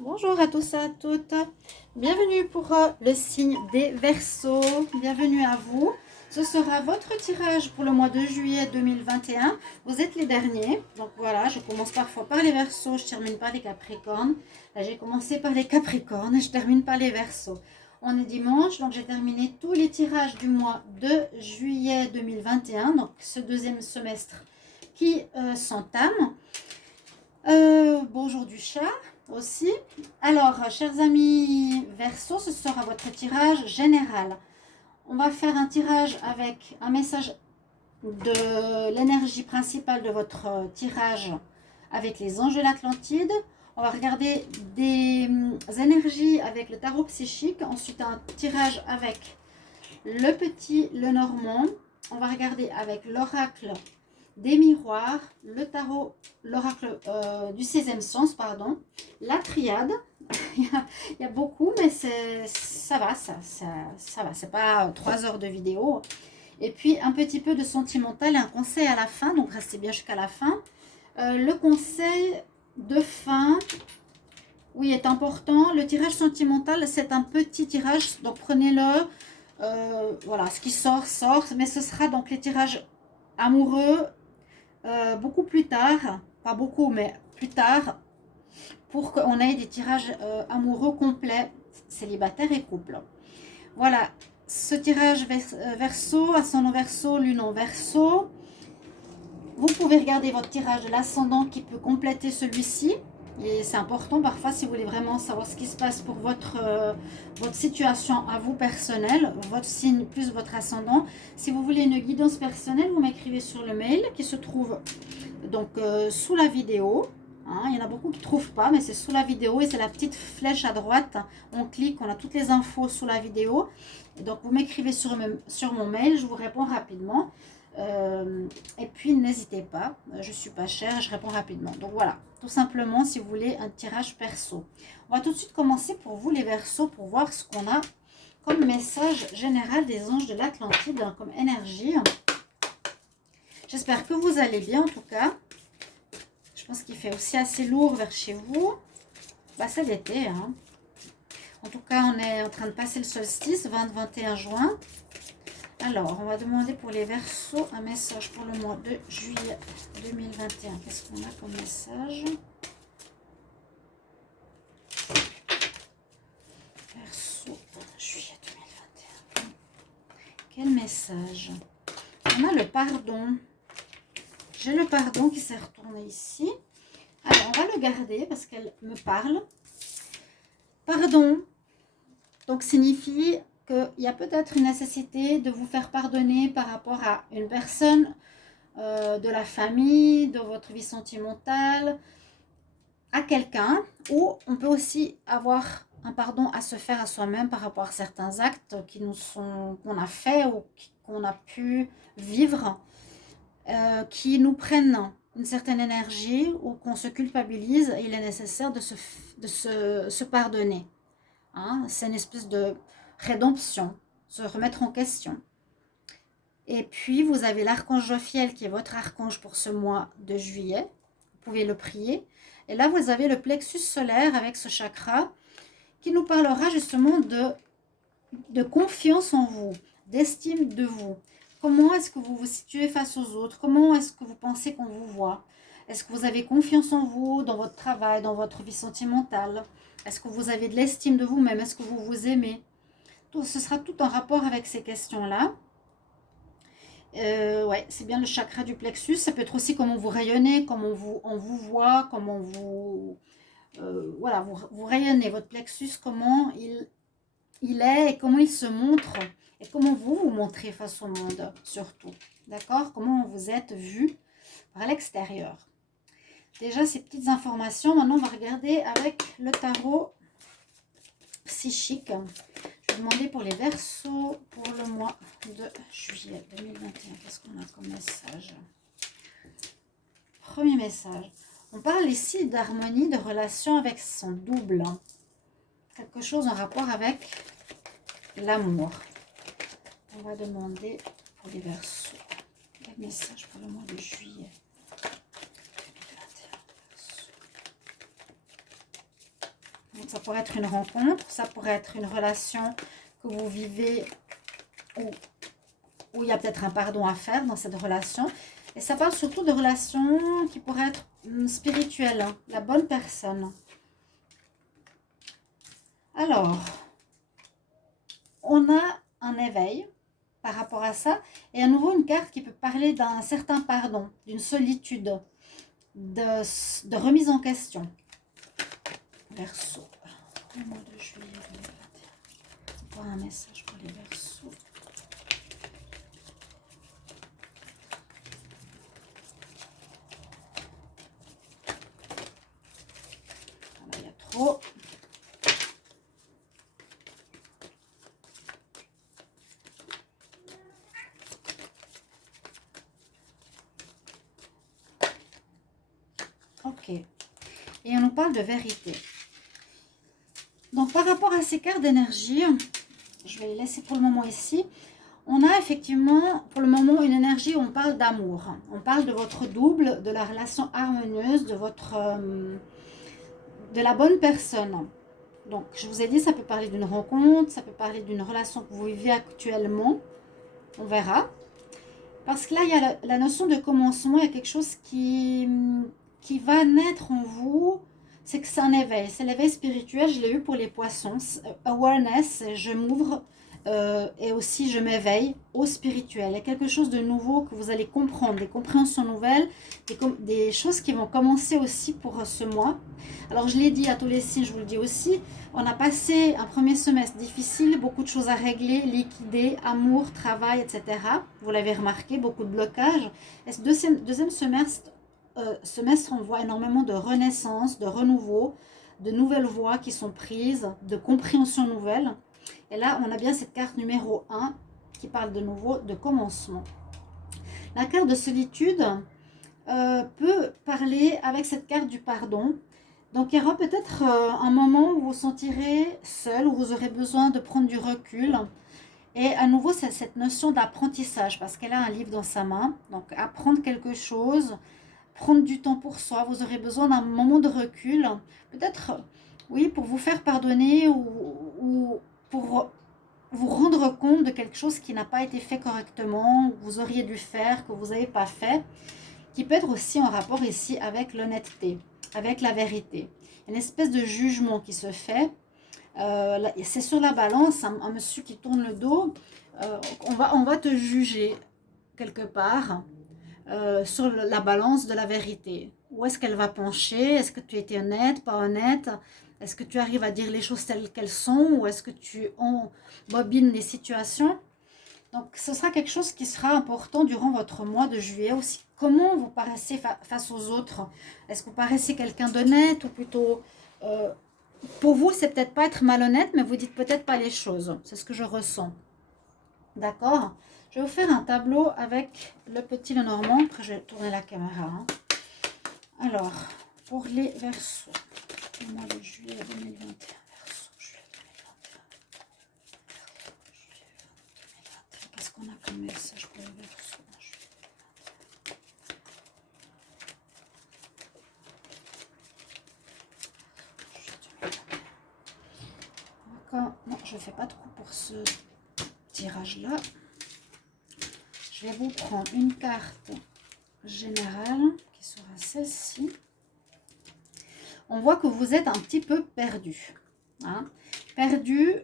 Bonjour à tous et à toutes, bienvenue pour le signe des Verseaux, bienvenue à vous. Ce sera votre tirage pour le mois de juillet 2021. Vous êtes les derniers, donc voilà, je commence parfois par les Verseaux, je termine par les Capricornes. Là j'ai commencé par les Capricornes et je termine par les Verseaux. On est dimanche, donc j'ai terminé tous les tirages du mois de juillet 2021, donc ce deuxième semestre qui s'entame. Bonjour du chat aussi. Alors, chers amis Verseau, ce sera votre tirage général. On va faire un tirage avec un message de l'énergie principale de votre tirage avec les anges de l'Atlantide. On va regarder des énergies avec le tarot psychique. Ensuite, un tirage avec le petit, le normand. On va regarder avec l'oracle des miroirs, le tarot, l'oracle du 16e sens, pardon, la triade. il y a beaucoup, mais ça va, ça va. C'est pas 3 heures de vidéo. Et puis un petit peu de sentimental et un conseil à la fin, donc restez bien jusqu'à la fin. Le conseil de fin, oui, est important. Le tirage sentimental, c'est un petit tirage, donc prenez-le. Voilà, ce qui sort, sort. Mais ce sera donc les tirages amoureux beaucoup plus tard, pas beaucoup, mais plus tard, pour qu'on ait des tirages amoureux complets, célibataires et couple. Voilà, ce tirage verso, ascendant verso, lune en verso. Vous pouvez regarder votre tirage de l'ascendant qui peut compléter celui-ci. Et c'est important parfois si vous voulez vraiment savoir ce qui se passe pour votre situation à vous personnelle, votre signe plus votre ascendant. Si vous voulez une guidance personnelle, vous m'écrivez sur le mail qui se trouve donc sous la vidéo. Hein, il y en a beaucoup qui ne trouvent pas, mais c'est sous la vidéo et c'est la petite flèche à droite. On clique, on a toutes les infos sous la vidéo. Et donc vous m'écrivez sur mon mail, je vous réponds rapidement. Et puis n'hésitez pas, je suis pas chère, je réponds rapidement. Donc voilà, tout simplement si vous voulez un tirage perso. On va tout de suite commencer pour vous les Verseaux pour voir ce qu'on a comme message général des anges de l'Atlantide, hein, comme énergie. J'espère que vous allez bien en tout cas. Je pense qu'il fait aussi assez lourd vers chez vous. Bah, c'est l'été. Hein. En tout cas, on est en train de passer le solstice, 20-21 juin. Alors, on va demander pour les Verseaux un message pour le mois de juillet 2021. Qu'est-ce qu'on a comme message? Verseaux, juillet 2021. Quel message? On a le pardon. J'ai le pardon qui s'est retourné ici. Alors, on va le garder parce qu'elle me parle. Pardon, donc signifie qu'il y a peut-être une nécessité de vous faire pardonner par rapport à une personne de la famille, de votre vie sentimentale, à quelqu'un, ou on peut aussi avoir un pardon à se faire à soi-même par rapport à certains actes qu'on a fait ou qu'on a pu vivre, qui nous prennent une certaine énergie ou qu'on se culpabilise. Il est nécessaire de se pardonner. Hein, c'est une espèce de rédemption, se remettre en question. Et puis, vous avez l'archange Jophiel qui est votre archange pour ce mois de juillet. Vous pouvez le prier. Et là, vous avez le plexus solaire avec ce chakra qui nous parlera justement de confiance en vous, d'estime de vous. Comment est-ce que vous vous situez face aux autres? Comment est-ce que vous pensez qu'on vous voit? Est-ce que vous avez confiance en vous, dans votre travail, dans votre vie sentimentale? Est-ce que vous avez de l'estime de vous-même? Est-ce que vous vous aimez? Ce sera tout en rapport avec ces questions-là. Ouais, c'est bien le chakra du plexus. Ça peut être aussi comment vous rayonnez, comment on vous voit, comment vous... voilà, vous rayonnez votre plexus, comment il est et comment il se montre et comment vous vous montrez face au monde, surtout. D'accord? Comment vous êtes vu par l'extérieur. Déjà, ces petites informations. Maintenant, on va regarder avec le tarot psychique. Je vais demander pour les Verseaux pour le mois de juillet 2021. Qu'est-ce qu'on a comme message? Premier message. On parle ici d'harmonie, de relation avec son double. Quelque chose en rapport avec l'amour. On va demander pour les Verseaux. Quel message pour le mois de juillet 2021? ça pourrait être une rencontre, ça pourrait être une relation que vous vivez où il y a peut-être un pardon à faire dans cette relation. Et ça parle surtout de relations qui pourraient être spirituelles, hein, la bonne personne. Alors, on a un éveil par rapport à ça. Et à nouveau, une carte qui peut parler d'un certain pardon, d'une solitude, de remise en question. Verseau, le mois de juillet 2021. Voir un message pour les Verseaux. Voilà, il y a trop. Ok. Et on nous parle de vérité. Donc, par rapport à ces cartes d'énergie, je vais les laisser pour le moment ici. On a effectivement, pour le moment, une énergie où on parle d'amour. On parle de votre double, de la relation harmonieuse, de la bonne personne. Donc, je vous ai dit, ça peut parler d'une rencontre, ça peut parler d'une relation que vous vivez actuellement. On verra. Parce que là, il y a la notion de commencement, il y a quelque chose qui va naître en vous. C'est que c'est un éveil. C'est l'éveil spirituel, je l'ai eu pour les poissons. Awareness, je m'ouvre et aussi je m'éveille au spirituel. Il y a quelque chose de nouveau que vous allez comprendre, des compréhensions nouvelles, des choses qui vont commencer aussi pour ce mois. Alors je l'ai dit à tous les signes, je vous le dis aussi, on a passé un premier semestre difficile, beaucoup de choses à régler, liquider, amour, travail, etc. Vous l'avez remarqué, beaucoup de blocages. Et ce deuxième semestre, on voit énormément de renaissance, de renouveau, de nouvelles voies qui sont prises, de compréhension nouvelle. Et là, on a bien cette carte numéro 1 qui parle de nouveau de commencement. La carte de solitude peut parler avec cette carte du pardon. Donc, il y aura peut-être un moment où vous vous sentirez seul, où vous aurez besoin de prendre du recul. Et à nouveau, c'est cette notion d'apprentissage, parce qu'elle a un livre dans sa main. Donc, apprendre quelque chose, prendre du temps pour soi. Vous aurez besoin d'un moment de recul. Peut-être, oui, pour vous faire pardonner ou pour vous rendre compte de quelque chose qui n'a pas été fait correctement, que vous auriez dû faire, que vous n'avez pas fait, qui peut être aussi en rapport ici avec l'honnêteté, avec la vérité. Une espèce de jugement qui se fait. C'est sur la balance, un monsieur qui tourne le dos, on va te juger quelque part sur la balance de la vérité. Où est-ce qu'elle va pencher? Est-ce que tu étais honnête, pas honnête? Est-ce que tu arrives à dire les choses telles qu'elles sont? Ou est-ce que tu embobines les situations? Donc, ce sera quelque chose qui sera important durant votre mois de juillet aussi. Comment vous paraissez face aux autres? Est-ce que vous paraissez quelqu'un d'honnête ou plutôt... pour vous, c'est peut-être pas être malhonnête, mais vous dites peut-être pas les choses. C'est ce que je ressens. D'accord? Je vais vous faire un tableau avec le petit Lenormand. Après, je vais tourner la caméra. Hein. Alors, pour les Verseaux, le mois de juillet 2021. Verseau, juillet 2021. Qu'est-ce qu'on a comme message pour les Verseaux en juillet 2021? Non, je ne fais pas de coup pour ce tirage-là. Je vais vous prendre une carte générale qui sera celle-ci. On voit que vous êtes un petit peu perdu. Hein, perdu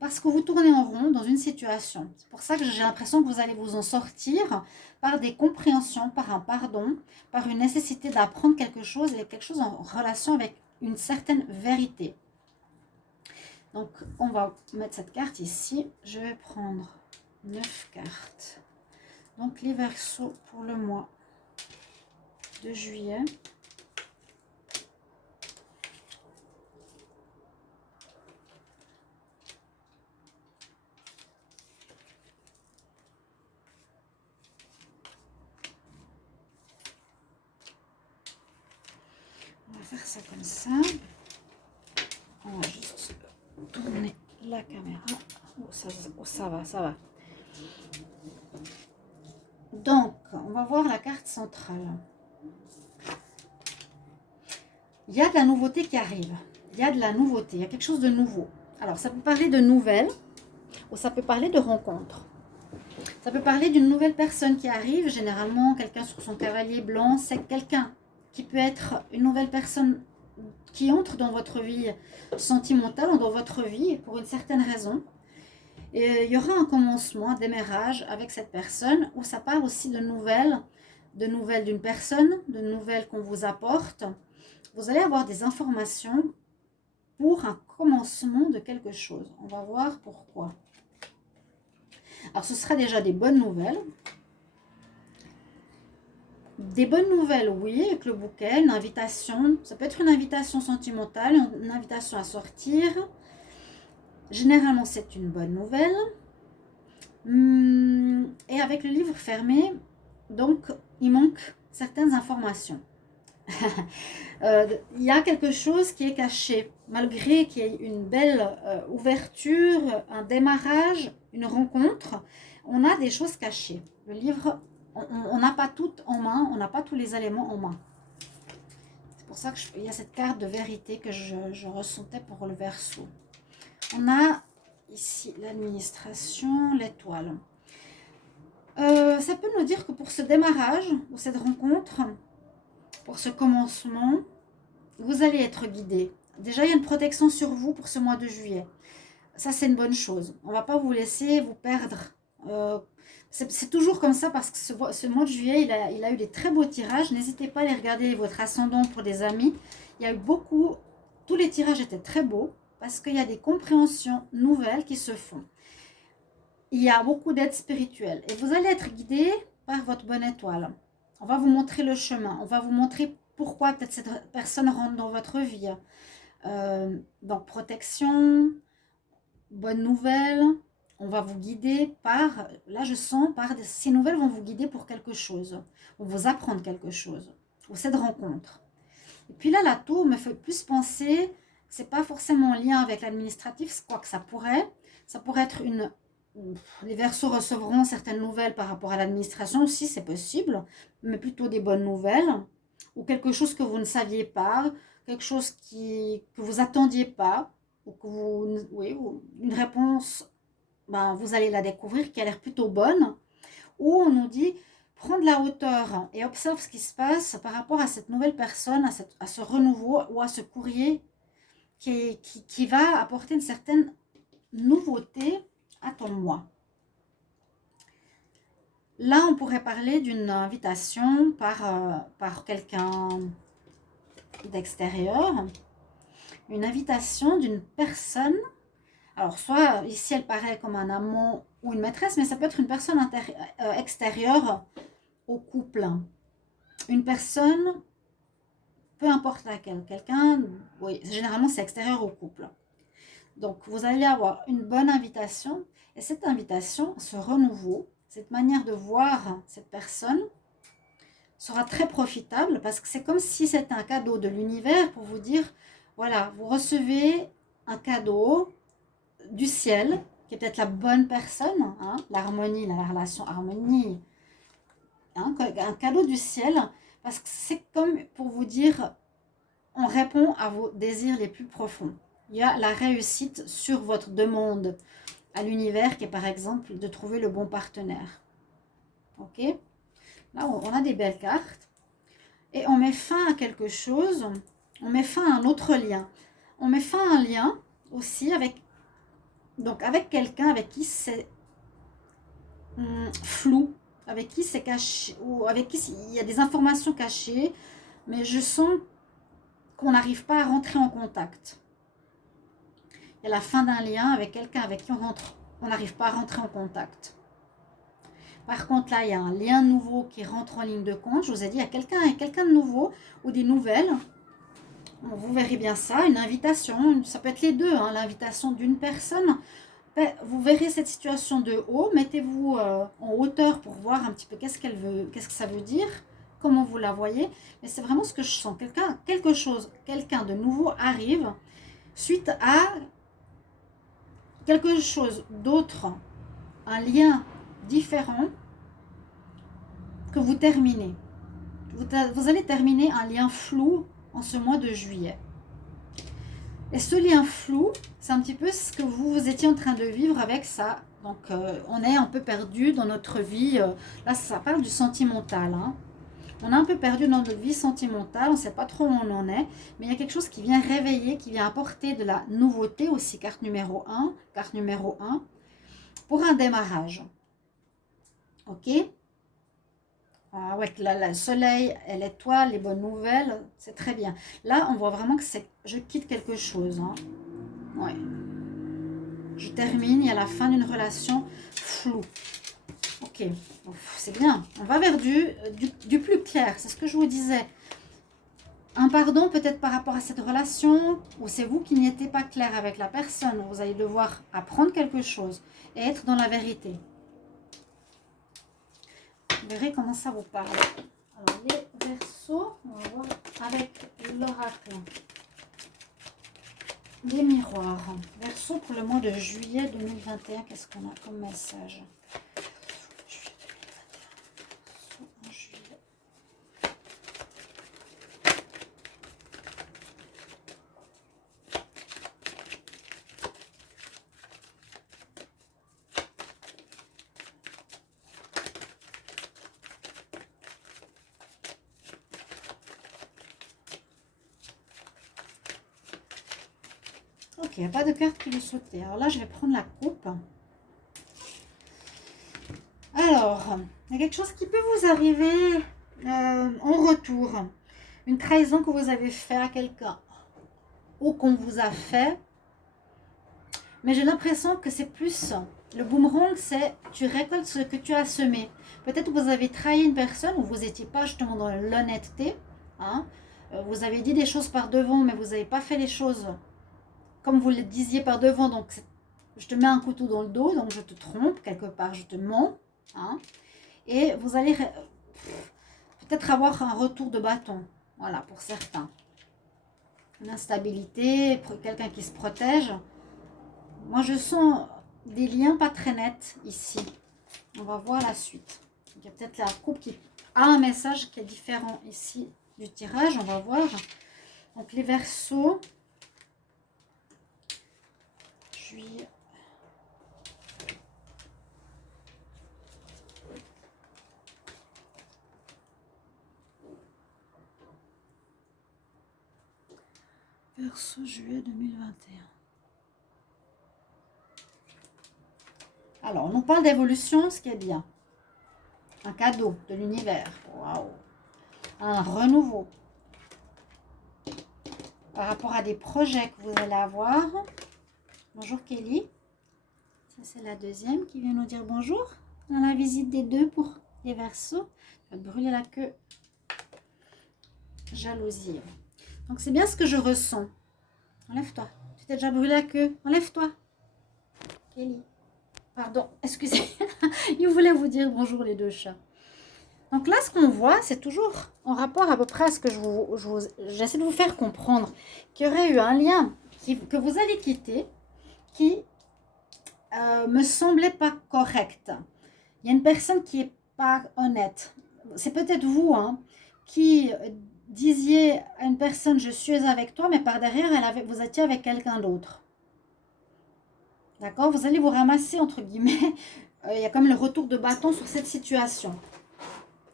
parce que vous tournez en rond dans une situation. C'est pour ça que j'ai l'impression que vous allez vous en sortir par des compréhensions, par un pardon, par une nécessité d'apprendre quelque chose et quelque chose en relation avec une certaine vérité. Donc, on va mettre cette carte ici. Je vais prendre 9 cartes. Donc, les Verseaux pour le mois de juillet. On va faire ça comme ça. On va juste tourner la caméra. Oh, ça va, ça va. Donc, on va voir la carte centrale. Il y a de la nouveauté qui arrive. il y a de la nouveauté, il y a quelque chose de nouveau. Alors, ça peut parler de nouvelles ou ça peut parler de rencontres. Ça peut parler d'une nouvelle personne qui arrive, généralement quelqu'un sur son cavalier blanc, c'est quelqu'un qui peut être une nouvelle personne qui entre dans votre vie sentimentale ou dans votre vie pour une certaine raison. Et il y aura un commencement, un démarrage avec cette personne où ça parle aussi de nouvelles d'une personne, de nouvelles qu'on vous apporte. Vous allez avoir des informations pour un commencement de quelque chose. On va voir pourquoi. Alors, ce sera déjà des bonnes nouvelles. Des bonnes nouvelles, oui, avec le bouquet, une invitation. Ça peut être une invitation sentimentale, une invitation à sortir. Généralement, c'est une bonne nouvelle. Et avec le livre fermé, donc, il manque certaines informations. Il y a quelque chose qui est caché. Malgré qu'il y ait une belle ouverture, un démarrage, une rencontre, on a des choses cachées. Le livre, on n'a pas tout en main, on n'a pas tous les éléments en main. C'est pour ça qu'il y a cette carte de vérité que je ressentais pour le Verseau. On a ici l'administration, l'étoile. Ça peut nous dire que pour ce démarrage, ou cette rencontre, pour ce commencement, vous allez être guidé. Déjà, il y a une protection sur vous pour ce mois de juillet. Ça, c'est une bonne chose. On ne va pas vous laisser vous perdre. C'est toujours comme ça parce que ce mois de juillet, il a eu des très beaux tirages. N'hésitez pas à aller regarder votre ascendant pour des amis. Il y a eu beaucoup, tous les tirages étaient très beaux parce qu'il y a des compréhensions nouvelles qui se font. Il y a beaucoup d'aide spirituelle et vous allez être guidé par votre bonne étoile. On va vous montrer le chemin. On va vous montrer pourquoi peut-être cette personne rentre dans votre vie. Donc, protection, bonne nouvelle. On va vous guider par, là je sens, ces nouvelles vont vous guider pour quelque chose. Ou vous apprendre quelque chose. Ou cette rencontre. Et puis là, la tour me fait plus penser, c'est pas forcément en lien avec l'administratif, quoi que ça pourrait. Ça pourrait être les Verseaux recevront certaines nouvelles par rapport à l'administration aussi, c'est possible, mais plutôt des bonnes nouvelles, ou quelque chose que vous ne saviez pas, quelque chose que vous attendiez pas, ou que une réponse, vous allez la découvrir qui a l'air plutôt bonne, ou on nous dit prends de la hauteur et observe ce qui se passe par rapport à cette nouvelle personne, à ce renouveau ou à ce courrier qui va apporter une certaine nouveauté à ton moi. Là, on pourrait parler d'une invitation par quelqu'un d'extérieur, une invitation d'une personne. Alors, soit ici, elle paraît comme un amant ou une maîtresse, mais ça peut être une personne extérieure au couple. Une personne, peu importe laquelle, quelqu'un, oui, généralement, c'est extérieur au couple. Donc, vous allez avoir une bonne invitation et cette invitation, ce renouveau, cette manière de voir cette personne sera très profitable parce que c'est comme si c'était un cadeau de l'univers pour vous dire, voilà, vous recevez un cadeau du ciel qui est peut-être la bonne personne, hein, l'harmonie, la relation harmonie, hein, un cadeau du ciel parce que c'est comme pour vous dire, on répond à vos désirs les plus profonds. Il y a la réussite sur votre demande à l'univers qui est par exemple de trouver le bon partenaire. Ok? Là, on a des belles cartes. Et on met fin à quelque chose. On met fin à un autre lien. On met fin à un lien aussi avec quelqu'un avec qui c'est flou, avec qui c'est caché, ou avec qui il y a des informations cachées, mais je sens qu'on n'arrive pas à rentrer en contact. Il y a la fin d'un lien avec quelqu'un avec qui on n'arrive pas à rentrer en contact. Par contre, là, il y a un lien nouveau qui rentre en ligne de compte. Je vous ai dit, il y a quelqu'un de nouveau ou des nouvelles. Vous verrez bien ça, une invitation. Ça peut être les deux, hein, l'invitation d'une personne. Vous verrez cette situation de haut. Mettez-vous en hauteur pour voir un petit peu qu'est-ce que ça veut dire, comment vous la voyez. Mais c'est vraiment ce que je sens. Quelqu'un de nouveau arrive suite à quelque chose d'autre, un lien différent que vous terminez. Vous allez terminer un lien flou en ce mois de juillet. Et ce lien flou, c'est un petit peu ce que vous étiez en train de vivre avec ça. Donc, on est un peu perdu dans notre vie. Là, ça parle du sentimental. Hein. On est un peu perdu dans notre vie sentimentale. On ne sait pas trop où on en est. Mais il y a quelque chose qui vient réveiller, qui vient apporter de la nouveauté aussi. Carte numéro 1. Carte numéro 1. Pour un démarrage. Ok. Avec le soleil et l'étoile, les bonnes nouvelles, c'est très bien. Là, on voit vraiment que c'est je quitte quelque chose. Hein. Ouais. Je termine, il y a la fin d'une relation floue. Ok, c'est bien. On va vers du plus clair, c'est ce que je vous disais. Un pardon peut-être par rapport à cette relation, ou c'est vous qui n'y étiez pas clair avec la personne. Vous allez devoir apprendre quelque chose et être dans la vérité. Vous verrez comment ça vous parle. Alors, les Verseaux, on va voir avec l'oracle. Les miroirs. Verseau pour le mois de juillet 2021, qu'est-ce qu'on a comme message? Juillet 2021. En juillet. Ok, il n'y a pas de carte qui lui sautait. Alors là, je vais prendre la coupe. Alors, il y a quelque chose qui peut vous arriver en retour. Une trahison que vous avez fait à quelqu'un ou qu'on vous a fait. Mais j'ai l'impression que c'est plus... Le boomerang, c'est tu récoltes ce que tu as semé. Peut-être que vous avez trahi une personne ou vous n'étiez pas justement dans l'honnêteté. Hein. Vous avez dit des choses par devant, mais vous n'avez pas fait les choses comme vous le disiez par devant. Donc, je te mets un couteau dans le dos, donc je te trompe quelque part, je te mens. Hein. Et vous allez peut-être avoir un retour de bâton. Voilà, pour certains. Une instabilité, quelqu'un qui se protège. Moi, je sens des liens pas très nets ici. On va voir la suite. Il y a peut-être la coupe qui a un message qui est différent ici du tirage. On va voir. Donc, les Verseaux. Juillet. Verseau, juillet 2021. Alors, on nous parle d'évolution, ce qui est bien. Un cadeau de l'univers. Waouh. Un renouveau. Par rapport à des projets que vous allez avoir. Bonjour Kelly. Ça, c'est la deuxième qui vient nous dire bonjour. Dans la visite des deux pour les Verseaux. Je vais te brûler la queue. Jalousie. Donc, c'est bien ce que je ressens. Enlève-toi. Tu t'es déjà brûlé la queue. Enlève-toi. Kelly. Pardon, excusez. Il voulait vous dire bonjour les deux chats. Donc là, ce qu'on voit, c'est toujours en rapport à peu près à ce que j'essaie de vous faire comprendre. Qu'il y aurait eu un lien que vous allez quitter qui me semblait pas correct. Il y a une personne qui est pas honnête. C'est peut-être vous hein, qui disiez à une personne je suis avec toi, mais par derrière vous étiez avec quelqu'un d'autre. D'accord? Vous allez vous ramasser entre guillemets. Il y a comme le retour de bâton sur cette situation.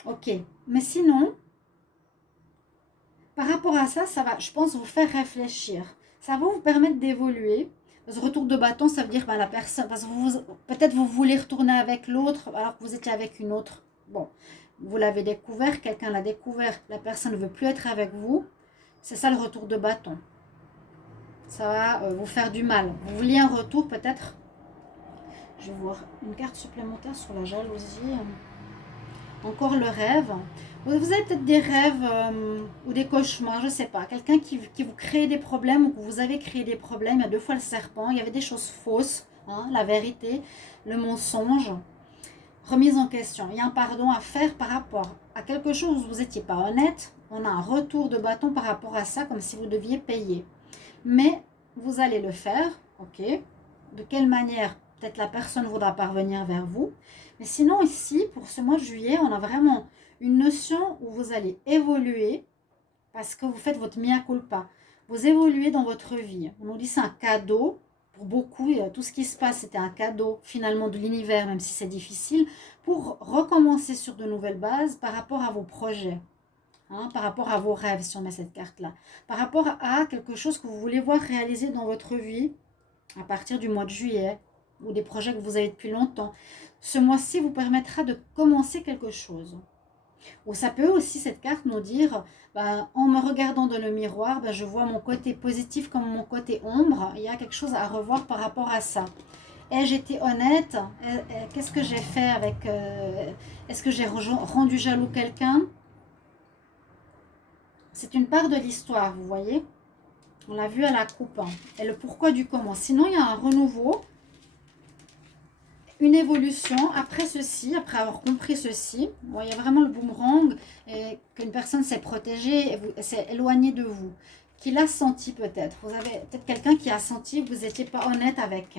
Ok. Mais sinon, par rapport à ça, ça va, je pense, vous faire réfléchir. Ça va vous permettre d'évoluer. Ce retour de bâton, ça veut dire la personne, parce que peut-être vous voulez retourner avec l'autre alors que vous étiez avec une autre. Bon, vous l'avez découvert, quelqu'un l'a découvert, la personne ne veut plus être avec vous. C'est ça le retour de bâton. Ça va vous faire du mal. Vous vouliez un retour peut-être. Je vais voir une carte supplémentaire sur la jalousie. Encore le rêve. Vous avez peut-être des rêves ou des cauchemars, je ne sais pas. Quelqu'un qui vous crée des problèmes ou que vous avez créé des problèmes. Il y a deux fois le serpent. Il y avait des choses fausses. Hein, la vérité, le mensonge. Remise en question. Il y a un pardon à faire par rapport à quelque chose où vous n'étiez pas honnête. On a un retour de bâton par rapport à ça, comme si vous deviez payer. Mais vous allez le faire, ok. De quelle manière? Peut-être la personne voudra parvenir vers vous. Mais sinon ici, pour ce mois de juillet, on a vraiment une notion où vous allez évoluer parce que vous faites votre mea culpa. Vous évoluez dans votre vie. On nous dit c'est un cadeau. Pour beaucoup, tout ce qui se passe, c'était un cadeau finalement de l'univers, même si c'est difficile, pour recommencer sur de nouvelles bases par rapport à vos projets, hein, par rapport à vos rêves, si on met cette carte-là, par rapport à quelque chose que vous voulez voir réalisé dans votre vie à partir du mois de juillet, ou des projets que vous avez depuis longtemps. Ce mois-ci vous permettra de commencer quelque chose. Ou ça peut aussi, cette carte, nous dire, en me regardant dans le miroir, je vois mon côté positif comme mon côté ombre. Il y a quelque chose à revoir par rapport à ça. Ai-je été honnête? Qu'est-ce que j'ai fait avec... Est-ce que j'ai rendu jaloux quelqu'un? C'est une part de l'histoire, vous voyez? On l'a vu à la coupe. Et le pourquoi du comment. Sinon, il y a un renouveau, une évolution après ceci, après avoir compris ceci. Bon, il y a vraiment le boomerang et qu'une personne s'est protégée, s'est éloignée de vous, qui l'a senti peut-être. Vous avez peut-être quelqu'un qui a senti que vous n'étiez pas honnête avec.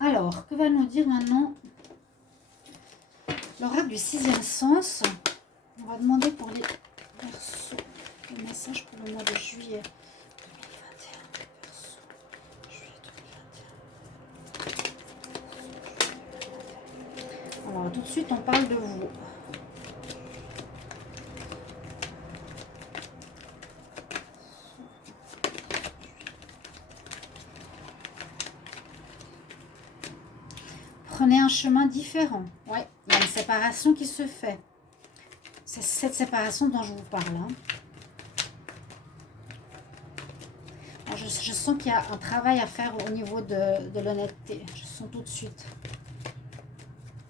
Alors, que va nous dire maintenant l'oracle du sixième sens? On va demander pour les Verseaux le message pour le mois de juillet 2021. Verseau, juillet 2021. Alors, tout de suite, on parle de vous. Prenez un chemin différent. Ouais, il y a une séparation qui se fait. C'est cette séparation dont je vous parle. Hein. Je sens qu'il y a un travail à faire au niveau de l'honnêteté. Je sens tout de suite.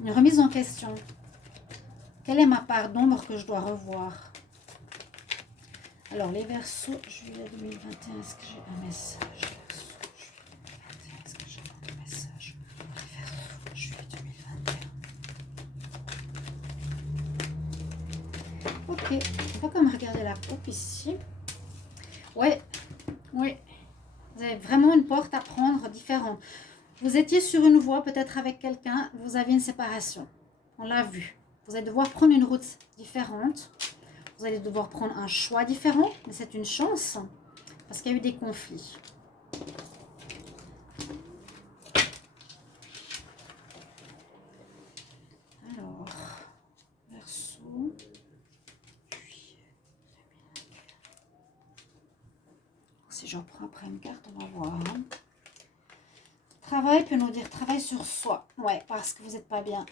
Une remise en question. Quelle est ma part d'ombre que je dois revoir? Alors, les Verseaux, juillet 2021, est-ce que j'ai un message? Est-ce que j'ai un message? Les Verseaux, juillet 2021. Ok, on va comme regarder la coupe ici. Ouais, oui. Vous avez vraiment une porte à prendre différente. Vous étiez sur une voie, peut-être avec quelqu'un, vous avez une séparation. On l'a vu. Vous allez devoir prendre une route différente. Vous allez devoir prendre un choix différent, mais c'est une chance parce qu'il y a eu des conflits. Alors, Verseau, juillet 2021. Si je reprends après une carte, on va voir. Hein. Travail peut nous dire travail sur soi. Ouais, parce que vous n'êtes pas bien.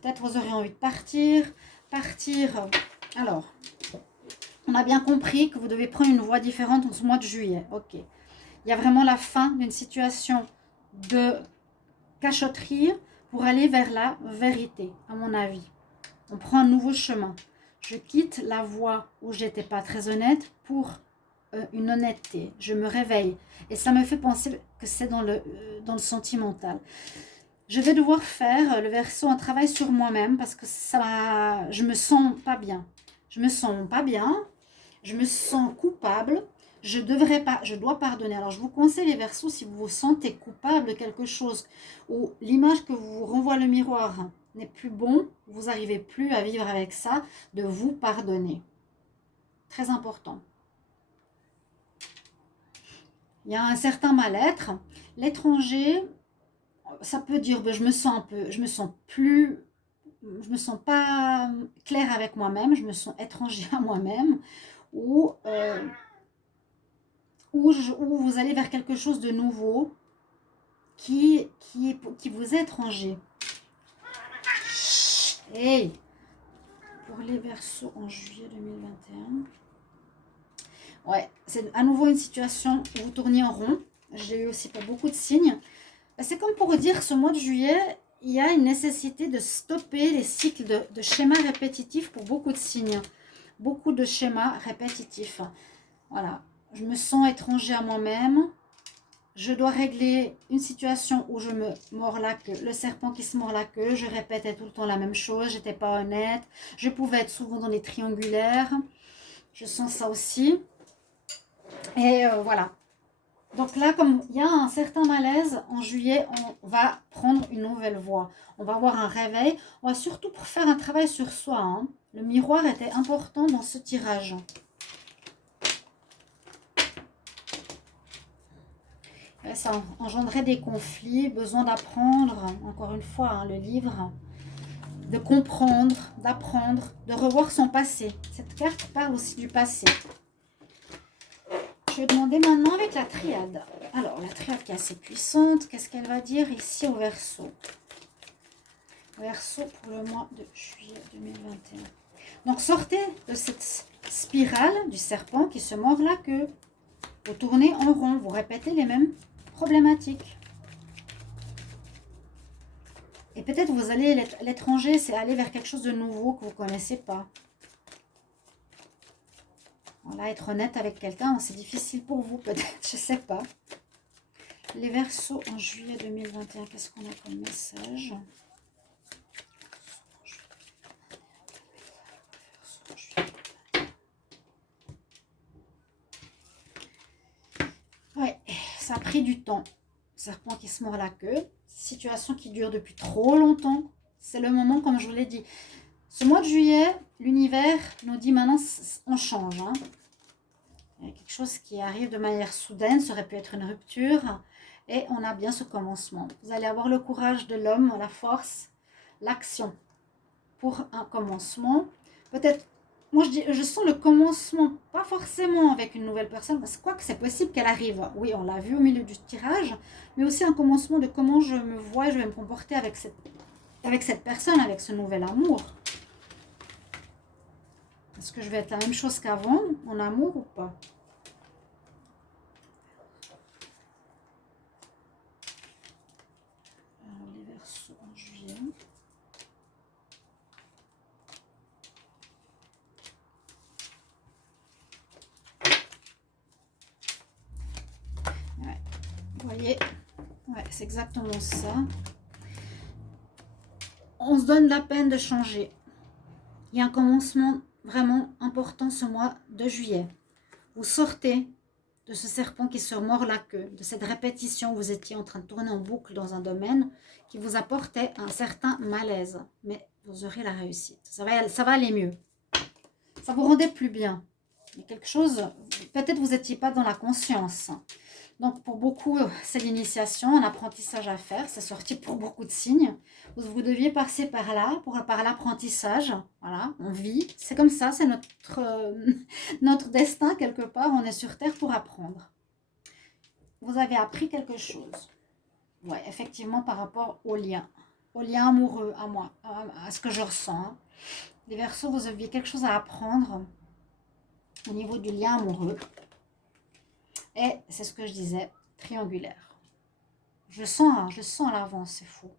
Peut-être vous aurez envie de partir. Alors, on a bien compris que vous devez prendre une voie différente en ce mois de juillet. Ok. Il y a vraiment la fin d'une situation de cachotterie pour aller vers la vérité, à mon avis. On prend un nouveau chemin. Je quitte la voie où j'étais pas très honnête pour une honnêteté. Je me réveille. Et ça me fait penser que c'est dans le sentimental. Je vais devoir faire, le Verseau, un travail sur moi-même parce que je me sens pas bien. Je me sens pas bien. Je me sens coupable. Je dois pardonner. Alors, je vous conseille, les Verseaux, si vous vous sentez coupable de quelque chose ou l'image que vous renvoie le miroir n'est plus bon, vous n'arrivez plus à vivre avec ça, de vous pardonner. Très important. Il y a un certain mal-être. L'étranger, ça peut dire, je me sens pas claire avec moi-même, je me sens étranger à moi-même, ou vous allez vers quelque chose de nouveau qui vous est étranger. Hey, pour les Verseaux en juillet 2021. Ouais, c'est à nouveau une situation où vous tournez en rond. J'ai eu aussi pas beaucoup de signes. C'est comme pour dire, ce mois de juillet, il y a une nécessité de stopper les cycles de schémas répétitifs pour beaucoup de signes. Beaucoup de schémas répétitifs. Voilà, je me sens étranger à moi-même. Je dois régler une situation où je me mords la queue. Le serpent qui se mord la queue, je répétais tout le temps la même chose, j'étais pas honnête. Je pouvais être souvent dans les triangulaires. Je sens ça aussi. Et voilà. Donc là, comme il y a un certain malaise, en juillet, on va prendre une nouvelle voie. On va avoir un réveil. On va surtout pour faire un travail sur soi, hein. Le miroir était important dans ce tirage. Et ça engendrait des conflits, besoin d'apprendre, encore une fois, hein, le livre, de comprendre, d'apprendre, de revoir son passé. Cette carte parle aussi du passé. Je vais demander maintenant avec la triade. Alors, la triade qui est assez puissante, qu'est-ce qu'elle va dire ici au Verseau? Verseau pour le mois de juillet 2021. Donc, sortez de cette spirale du serpent qui se mord la queue. Vous tournez en rond, vous répétez les mêmes problématiques. Et peut-être vous allez à l'étranger, c'est aller vers quelque chose de nouveau que vous ne connaissez pas. Voilà, être honnête avec quelqu'un, c'est difficile pour vous peut-être, je ne sais pas. Les Verseaux en juillet 2021, qu'est-ce qu'on a comme message? Ouais, ça a pris du temps. Serpent qui se mord la queue. Situation qui dure depuis trop longtemps. C'est le moment, comme je vous l'ai dit. Ce mois de juillet, l'univers nous dit maintenant, on change. Hein. Il y a quelque chose qui arrive de manière soudaine. Ça aurait pu être une rupture. Et on a bien ce commencement. Vous allez avoir le courage de l'homme, la force, l'action pour un commencement. Peut-être, moi je sens le commencement, pas forcément avec une nouvelle personne, parce que quoi que c'est possible qu'elle arrive. Oui, on l'a vu au milieu du tirage, mais aussi un commencement de comment je me vois, je vais me comporter avec cette personne, avec ce nouvel amour. Est-ce que je vais être la même chose qu'avant, en amour ou pas? Alors, les Verseaux en juillet. Ouais. Vous voyez, ouais, c'est exactement ça. On se donne la peine de changer. Il y a un commencement vraiment important ce mois de juillet. Vous sortez de ce serpent qui se mord la queue, de cette répétition où vous étiez en train de tourner en boucle dans un domaine qui vous apportait un certain malaise. Mais vous aurez la réussite. Ça va aller mieux. Ça vous rendait plus bien. Il y a quelque chose, peut-être vous n'étiez pas dans la conscience. Donc pour beaucoup, c'est l'initiation, un apprentissage à faire. C'est sorti pour beaucoup de signes. Vous deviez passer par là, par l'apprentissage. Voilà, on vit. C'est comme ça, c'est notre destin quelque part. On est sur Terre pour apprendre. Vous avez appris quelque chose. Oui, effectivement, par rapport au lien amoureux, à moi, à ce que je ressens. Les Verseaux, vous aviez quelque chose à apprendre au niveau du lien amoureux. Et c'est ce que je disais, triangulaire. Je sens à l'avance, c'est fou.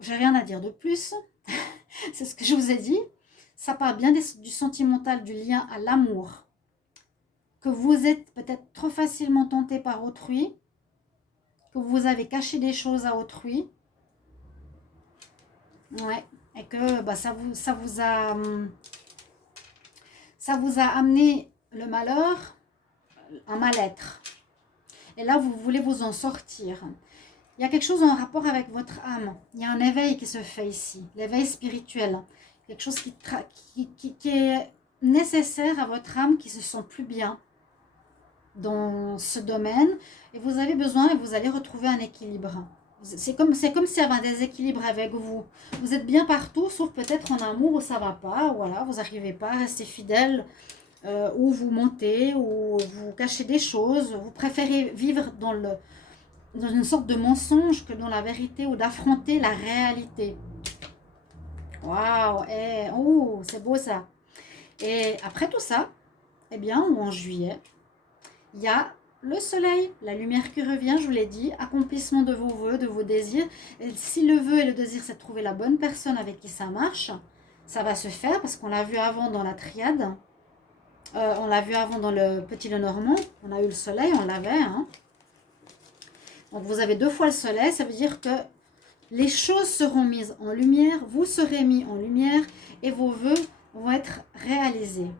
J'ai rien à dire de plus. C'est ce que je vous ai dit. Ça part bien du sentimental, du lien à l'amour. Que vous êtes peut-être trop facilement tenté par autrui. Que vous avez caché des choses à autrui. Ouais. Et que bah, ça vous a amené le malheur, un mal-être. Et là, vous voulez vous en sortir. Il y a quelque chose en rapport avec votre âme. Il y a un éveil qui se fait ici, l'éveil spirituel. Quelque chose qui est nécessaire à votre âme qui se sent plus bien dans ce domaine. Et vous avez besoin et vous allez retrouver un équilibre. C'est comme s'il y avait un déséquilibre avec vous. Vous êtes bien partout, sauf peut-être en amour où ça ne va pas. Voilà, vous n'arrivez pas à rester fidèle. Ou vous mentez, ou vous cachez des choses. Vous préférez vivre dans une sorte de mensonge que dans la vérité ou d'affronter la réalité. Waouh, oh, c'est beau ça. Et après tout ça, eh bien, en juillet, il y a le soleil, la lumière qui revient, je vous l'ai dit, accomplissement de vos vœux, de vos désirs. Et si le vœu et le désir, c'est de trouver la bonne personne avec qui ça marche, ça va se faire parce qu'on l'a vu avant dans la triade. On l'a vu avant dans le Petit Lenormand. On a eu le soleil, on l'avait. Hein. Donc vous avez 2 fois le soleil, ça veut dire que les choses seront mises en lumière, vous serez mis en lumière et vos vœux vont être réalisés.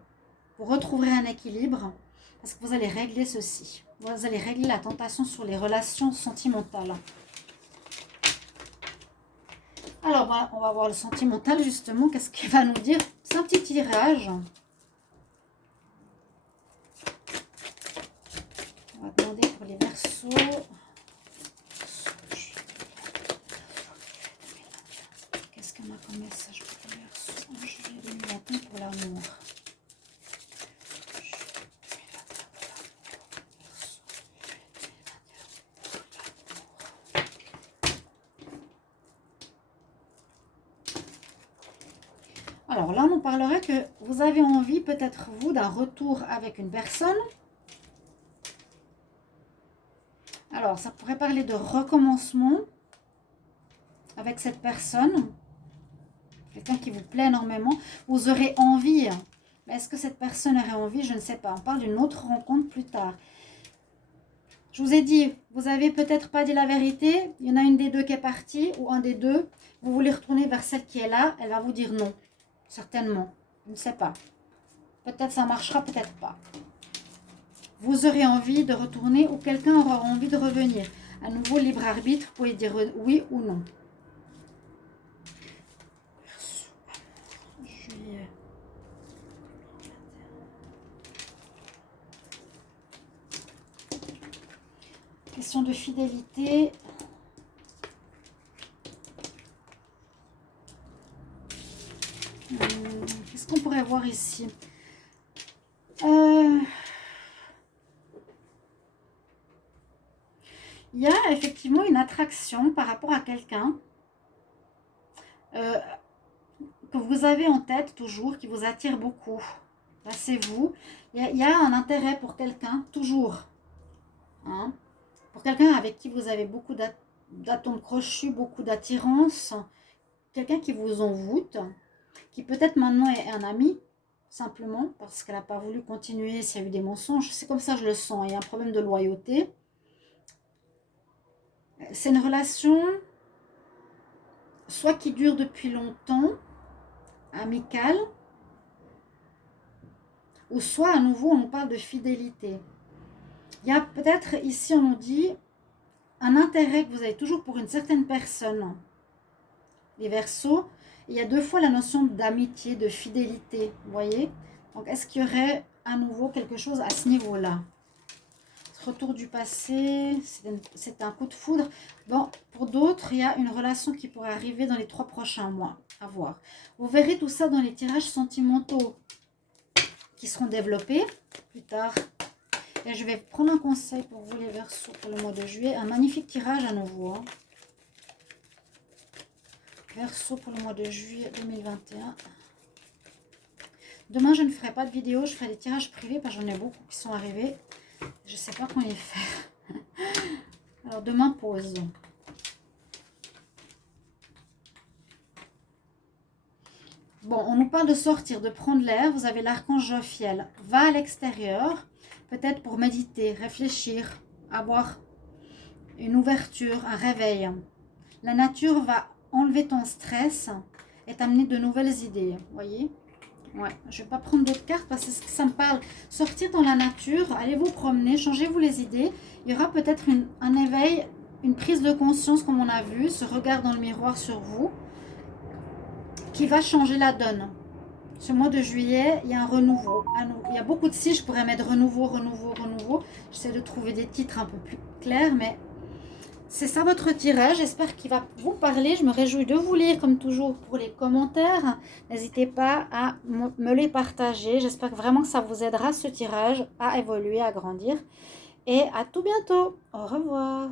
Vous retrouverez un équilibre parce que vous allez régler ceci. Vous allez régler la tentation sur les relations sentimentales. Alors, on va voir le sentimental, justement. Qu'est-ce qu'il va nous dire? C'est un petit tirage. On va demander pour les Verseaux. Qu'est-ce qu'on a comme message pour les Verseaux en juillet 2021 pour l'amour? Alors là, on parlerait que vous avez envie, peut-être vous, d'un retour avec une personne. Alors, ça pourrait parler de recommencement avec cette personne. Quelqu'un qui vous plaît énormément. Vous aurez envie. Mais est-ce que cette personne aurait envie? Je ne sais pas. On parle d'une autre rencontre plus tard. Je vous ai dit, vous n'avez peut-être pas dit la vérité. Il y en a une des deux qui est partie ou un des deux. Vous voulez retourner vers celle qui est là. Elle va vous dire non. Certainement. Je ne sais pas. Peut-être ça marchera, peut-être pas. Vous aurez envie de retourner ou quelqu'un aura envie de revenir. À nouveau, libre arbitre, vous pouvez dire oui ou non. Juillet. Question de fidélité. Qu'est-ce qu'on pourrait voir ici? Il y a effectivement une attraction par rapport à quelqu'un que vous avez en tête toujours, qui vous attire beaucoup. Là, c'est vous. Il y a un intérêt pour quelqu'un, toujours. Hein? Pour quelqu'un avec qui vous avez beaucoup d'atomes crochus, beaucoup d'attirance. Quelqu'un qui vous envoûte, qui peut-être maintenant est un ami, simplement, parce qu'elle n'a pas voulu continuer s'il y a eu des mensonges. C'est comme ça, je le sens. Il y a un problème de loyauté. C'est une relation soit qui dure depuis longtemps, amicale, ou soit à nouveau on parle de fidélité. Il y a peut-être ici on nous dit un intérêt que vous avez toujours pour une certaine personne. Les Verseaux, il y a deux fois la notion d'amitié, de fidélité, vous voyez. Donc est-ce qu'il y aurait à nouveau quelque chose à ce niveau-là? Retour du passé, c'est un coup de foudre. Bon, pour d'autres, il y a une relation qui pourrait arriver dans les 3 prochains mois. À voir. Vous verrez tout ça dans les tirages sentimentaux qui seront développés plus tard. Et je vais prendre un conseil pour vous les Verseaux pour le mois de juillet. Un magnifique tirage à nouveau. Hein. Verseaux pour le mois de juillet 2021. Demain, je ne ferai pas de vidéo. Je ferai des tirages privés parce que j'en ai beaucoup qui sont arrivés. Je ne sais pas comment les faire. Alors, demain, pause. Bon, on nous parle de sortir, de prendre l'air. Vous avez l'archange Jophiel. Va à l'extérieur, peut-être pour méditer, réfléchir, avoir une ouverture, un réveil. La nature va enlever ton stress et t'amener de nouvelles idées. Vous voyez? Ouais, je ne vais pas prendre d'autres cartes parce que ça me parle. Sortir dans la nature, allez vous promener, changez-vous les idées. Il y aura peut-être un éveil, une prise de conscience comme on a vu, ce regard dans le miroir sur vous, qui va changer la donne. Ce mois de juillet, il y a un renouveau. Il y a beaucoup de signes, je pourrais mettre renouveau, renouveau, renouveau. J'essaie de trouver des titres un peu plus clairs, mais c'est ça votre tirage. J'espère qu'il va vous parler. Je me réjouis de vous lire comme toujours pour les commentaires. N'hésitez pas à me les partager. J'espère vraiment que ça vous aidera ce tirage à évoluer, à grandir. Et à tout bientôt. Au revoir.